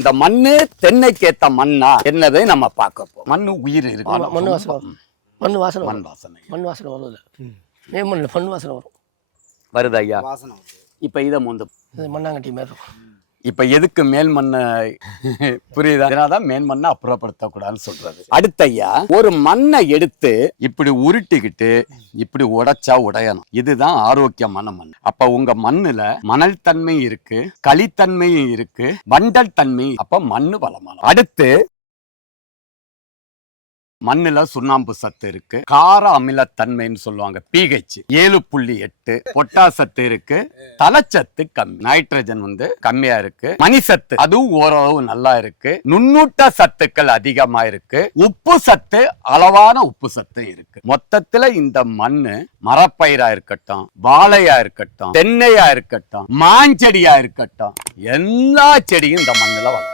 இந்த மண்ணு தென்னைக்கு ஏத்த மண்ணா என்னதை நம்ம பார்க்க போறோம். மண்ணு உயிர் இருக்கு. மண் வாசனை வரும். மண் வாசனை மண் வாசனை மண் வாசனை வருது. மண்ணில் மண் வாசனை வரும். வருது ஐயா. வாசனை இப்ப இதை முந்து இது மண்ணாங்கட்டி மாதிரி இருக்கும். இப்ப எதுக்கு மேல் மண்ணை புரியுதா? அதனாலதான் மேல் மண்ணை அப்புறப்படுத்தக்கூடாதுன்னு சொல்றது. அடுத்த ஐயா, ஒரு மண்ணை எடுத்து இப்படி உருட்டிக்கிட்டு இப்படி உடைச்சா உடையணும். இதுதான் ஆரோக்கியமான மண். அப்ப உங்க மண்ணுல மணல் தன்மை இருக்கு, களித்தன்மையும் இருக்கு, வண்டல் தன்மை. அப்ப மண்ணு பலமான. அடுத்து மண்ணுல சுண்ணாம்பு சத்து இருக்கு, கார அமிலத்தன்மைன்னு சொல்லுவாங்க, pH 7.8, பொட்டாசத்து இருக்கு, தலச்சத்து கம்மி, நைட்ரஜன் கம்மியா இருக்கு, மணி சத்து அதுவும் ஓரளவு நல்லா இருக்கு, நுண்ணூட்ட சத்துக்கள் அதிகமா இருக்கு, உப்பு சத்து அளவான உப்பு சத்து இருக்கு. மொத்தத்துல இந்த மண்ணு மரப்பயிரா இருக்கட்டும், வாழையா இருக்கட்டும், தென்னையா இருக்கட்டும், மாஞ்செடியா இருக்கட்டும், எல்லா செடியும் இந்த மண்ணுல வளரும்.